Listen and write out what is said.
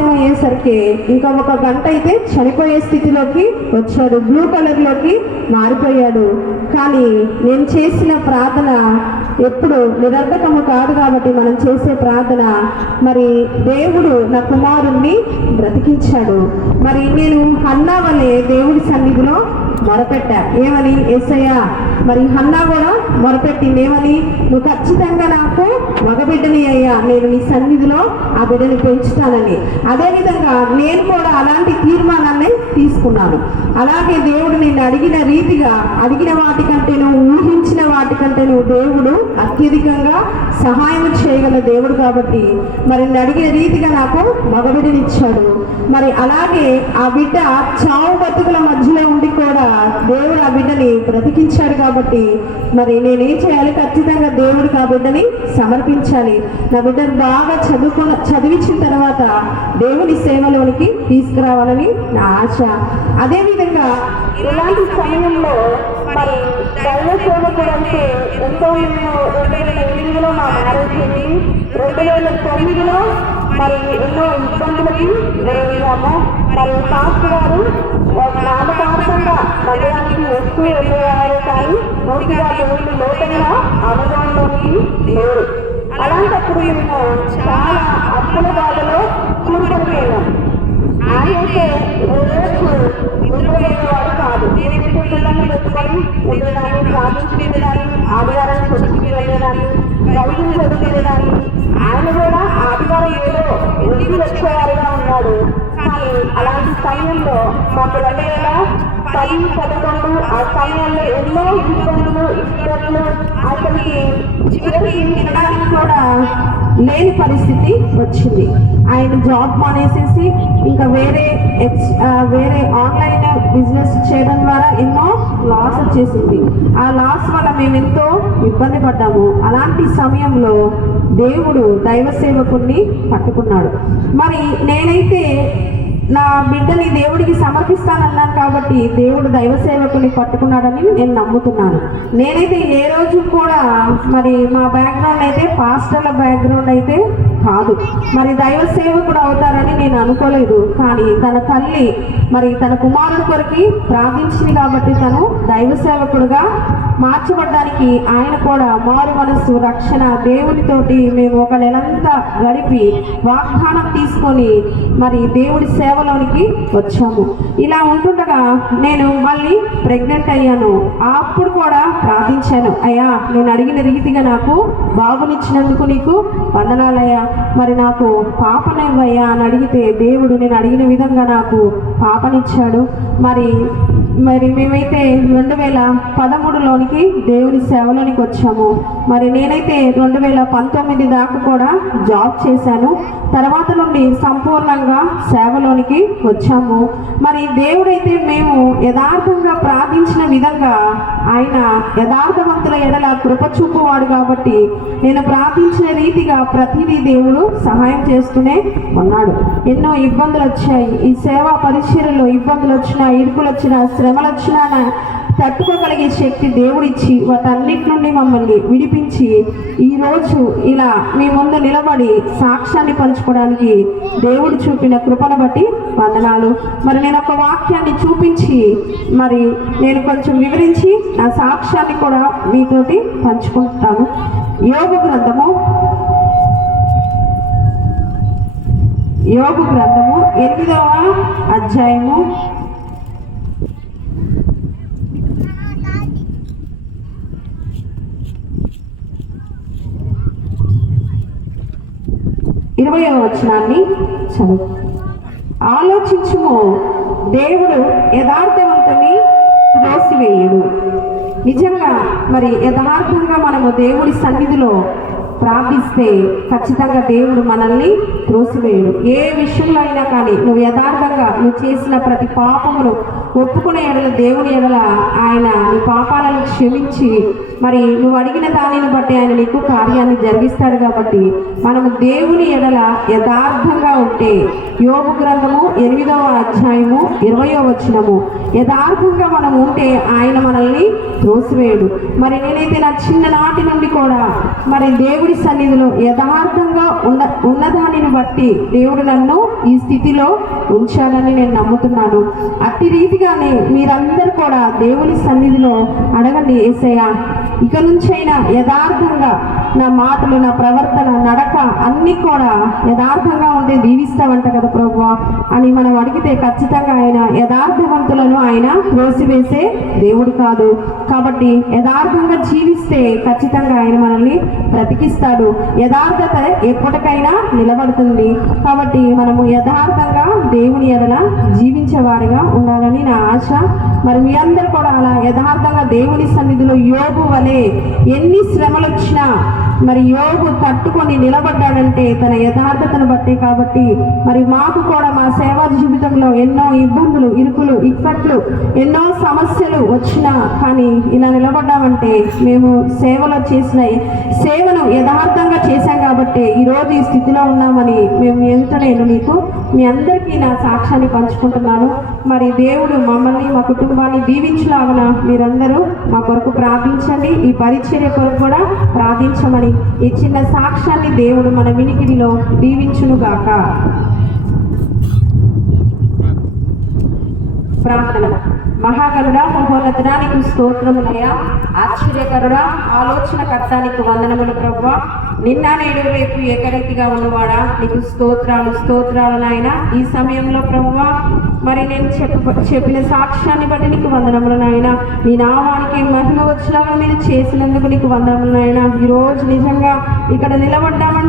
ఆలస్యం అయ్యేసరికి ఇంకా ఒక గంట అయితే చనిపోయే స్థితిలోకి వచ్చాడు. బ్లూ కలర్లోకి మారిపోయాడు. కానీ నేను చేసిన ప్రార్థన ఎప్పుడు నిరర్ధకము కాదు కాబట్టి మనం చేసే ప్రార్థన మరి దేవుడు నా కుమారుణ్ణి బ్రతికించాడు. మరి నేను అన్నా వల్లే దేవుడి సన్నిధిలో మొరపెట్టా. ఏమని? ఎస్ఐయా మరి హన్నా కూడా మొరపెట్టింది ఏమని నువ్వు ఖచ్చితంగా నాకు మగబిడ్డని అయ్యా. నేను నీ సన్నిధిలో ఆ బిడ్డని పెంచుతానని. అదేవిధంగా నేను కూడా అలాంటి తీర్మానాన్ని తీసుకున్నాను. అలాగే దేవుడు నేను అడిగిన రీతిగా అడిగిన వాటికంటే నువ్వు ఊహించిన వాటికంటే నువ్వు దేవుడు అత్యధికంగా సహాయం చేయగల దేవుడు కాబట్టి మరి అడిగిన రీతిగా నాకు మగబిడ్డనిచ్చాడు. మరి అలాగే ఆ బిడ్డ చావు బతుకుల మధ్యలో ఉండి కూడా దేవుడు ఆ బిడ్డని బ్రతికించాడు కాబట్టి మరి నేనేం చేయాలి? ఖచ్చితంగా దేవుడికి ఆ బిడ్డని సమర్పించాలి. నా బిడ్డను బాగా చదువుకున్న చదివించిన తర్వాత దేవుని సేవలోనికి తీసుకురావాలని నా ఆశ. అదేవిధంగా ఇలాంటి సమయంలో మరి దైవ సేవకుడు ఎంతో మేము రెండు వేల ఎనిమిదిలో మా మ్యారేజ్ అయింది రెండు వేల తొమ్మిదిలో మరి ఎన్నో ఇబ్బందులకి వెళ్ళాము మరి పాస్టర్ గారు నామకార్థంగా మందిరానికి వస్తూ వెళ్ళేవారు కానీ పూర్తిగా దేవుళ్ళు లోతంగా అనుభవంలోకి లేరు. అలాంటప్పుడు మేము చాలా ఎదురు వచ్చేవారుగా ఉన్నాడు. కానీ అలాంటి సమయంలో మాకు రెండు వేల పది పదకొండు ఆ సమయంలో ఎన్నో ఇబ్బందులు అతనికి చివరికి తినడానికి కూడా లేని పరిస్థితి వచ్చింది. ఆయన జాబ్ మానేసేసి ఇంకా వేరే ఎక్స్ వేరే ఆన్లైన్ బిజినెస్ చేయడం ద్వారా ఎన్నో లాస్ వచ్చేసింది. ఆ లాస్ వల్ల మేము ఎంతో ఇబ్బంది పడ్డాము. అలాంటి సమయంలో దేవుడు దైవ సేవకుణ్ణి పట్టుకున్నాడు. మరి నేనైతే నా బిడ్డని దేవుడికి సమర్పిస్తానన్నాను కాబట్టి దేవుడు దైవ సేవకుని పట్టుకున్నాడని నేను నమ్ముతున్నాను. నేనైతే ఏ రోజు కూడా మరి మా బ్యాక్గ్రౌండ్ అయితే పాస్టర్ల బ్యాక్గ్రౌండ్ అయితే కాదు. మరి దైవ సేవకుడు అవుతారని నేను అనుకోలేదు. కానీ తన తల్లి మరి తన కుమారుడు కొరకి ప్రార్థించింది కాబట్టి తను దైవ సేవకుడుగా మార్చబడడానికి ఆయన కూడా మారు మనస్సు రక్షణ దేవునితోటి మేము ఒక నెలంతా గడిపి వాగ్దానం తీసుకొని మరి దేవుడి సేవలోనికి వచ్చాము. ఇలా ఉంటుండగా నేను మళ్ళీ ప్రెగ్నెంట్ అయ్యాను. అప్పుడు కూడా ప్రార్థించాను. అయ్యా నేను అడిగిన రీతిగా నాకు బాబునిచ్చినందుకు నీకు వందనాలయ్యా. మరి నాకు పాపనివ్వయ్యా అని అడిగితే దేవుడు నేను అడిగిన విధంగా నాకు పాపనిచ్చాడు. మరి మరి మేమైతే రెండు వేల పదమూడులోనికి దేవుని సేవలోనికి వచ్చాము. మరి నేనైతే రెండు వేల పంతొమ్మిది దాకా కూడా జాబ్ చేశాను. తర్వాత నుండి సంపూర్ణంగా సేవలోనికి వచ్చాము. మరి దేవుడైతే మేము యథార్థంగా ప్రార్థించిన విధంగా ఆయన యథార్థవంతుల ఎడల కృప చూపువాడు కాబట్టి నేను ప్రార్థించిన రీతిగా ప్రతిదీ దేవుడు సహాయం చేస్తూనే ఉన్నాడు. ఎన్నో ఇబ్బందులు వచ్చాయి. ఈ సేవా పరిచర్యలో ఇబ్బందులు వచ్చినా ఇరుకులు వచ్చినా శ్రమలు తట్టుకోగలిగే శక్తి దేవుడిచ్చి వాటన్నిటి నుండి మమ్మల్ని విడిపించి ఈరోజు ఇలా మీ ముందు నిలబడి సాక్ష్యాన్ని పంచుకోవడానికి దేవుడు చూపిన కృపను బట్టి వందనాలు. మరి నేను ఒక వాక్యాన్ని చూపించి మరి నేను కొంచెం వివరించి నా సాక్ష్యాన్ని కూడా మీతోటి పంచుకుంటాను. యోగ గ్రంథము. యోగ గ్రంథము ఎనిమిదవ అధ్యాయము. ఇరవై వచనాన్ని చదువు. ఆలోచించుము దేవుడు యథార్థవంతుని త్రోసివేయుడు. నిజంగా మరి యథార్థంగా మనము దేవుడి సన్నిధిలో ప్రార్థిస్తే ఖచ్చితంగా దేవుడు మనల్ని త్రోసివేయుడు. ఏ విషయంలో అయినా కానీ నువ్వు యథార్థంగా నువ్వు చేసిన ప్రతి పాపమును ఒప్పుకునే ఎడల దేవుని ఎడల ఆయన నీ పాపాలను క్షమించి మరి నువ్వు అడిగిన దానిని బట్టి ఆయన నీకు కార్యాన్ని జరిగిస్తాడు కాబట్టి మనము దేవుని ఎడల యథార్థంగా ఉంటే యోగు గ్రంథము ఎనిమిదవ అధ్యాయము ఇరవయో వచనము. యథార్థంగా మనం ఉంటే ఆయన మనల్ని త్రోసివేయడు. మరి నేనైతే నా చిన్ననాటి నుండి కూడా మరి దేవుడి సన్నిధిలో యథార్థంగా ఉన్న ఉన్నదానిని బట్టి దేవుడు నన్ను ఈ స్థితిలో ఉంచాలని నేను నమ్ముతున్నాను. అట్టి రీతిగానే మీరందరూ కూడా దేవుని సన్నిధిలో అడగండి ఏసయ్య. ఇక నుంచైనా యథార్థంగా నా మాటలు నా ప్రవర్తన నడక అన్నీ కూడా యథార్థంగా ఉంటే దీవిస్తావంట కదా ప్రభు అని మనం అడిగితే ఖచ్చితంగా ఆయన యథార్థవంతులను ఆయన త్రోసివేసే దేవుడు కాదు. కాబట్టి యథార్థంగా జీవిస్తే ఖచ్చితంగా ఆయన మనల్ని బ్రతికిస్తాడు. యథార్థత ఎప్పటికైనా నిలబడుతుంది. కాబట్టి మనము యథార్థంగా దేవుని ఎడల జీవించేవారిగా ఉండాలని నా ఆశ. మరి మీ అందరు కూడా అలా యథార్థంగా దేవుని సన్నిధిలో యోగు వలె ఎన్ని శ్రమలు వచ్చినా మరి యోగు తట్టుకొని నిలబడ్డాడంటే తన యథార్థతను బట్టే కాబట్టి మరి మాకు కూడా మా సేవా జీవితంలో ఎన్నో ఇబ్బందులు ఇరుకులు ఇక్కట్లు ఎన్నో సమస్యలు వచ్చినా కానీ ఇలా నిలబడ్డామంటే మేము సేవలో చేసిన సేవను యథార్థంగా చేశాం కాబట్టి ఈరోజు ఈ స్థితిలో ఉన్నామని మేము ఎంత నేను మీకు మీ అందరికీ నా సాక్ష్యాన్ని పంచుకుంటున్నాను. మరి దేవుడు మమ్మల్ని మా కుటుంబాన్ని దీవించలాగన మీరందరూ మా కొరకు ప్రార్థించండి. ఈ పరిచర్య కొరకు కూడా ప్రార్థించమని ఈ చిన్న సాక్ష్యాన్ని దేవుడు మన వినికిడిలో దీవించునుగాక. ప్రార్థన. మహాగరుడా మహోన్నతుడా నీకు స్తోత్రములయ్యా. ఆశ్చర్యకరుడా ఆలోచన కర్తానికి వందనములు ప్రభావ. నిన్న నేడు రేపు ఏకరీతిగా ఉన్నవాడా? నీకు స్తోత్రాలు స్తోత్రాలు నాయన. ఈ సమయంలో ప్రభువా మరి నేను చెప్ప చెప్పిన సాక్ష్యాన్ని బట్టి నీకు వందనములు నాయన. నీ నామానికి మహిమ వచ్చినాగా మీరు చేసినందుకు నీకు వందనములు నాయన. ఈరోజు నిజంగా ఇక్కడ నిలబడ్డామంటే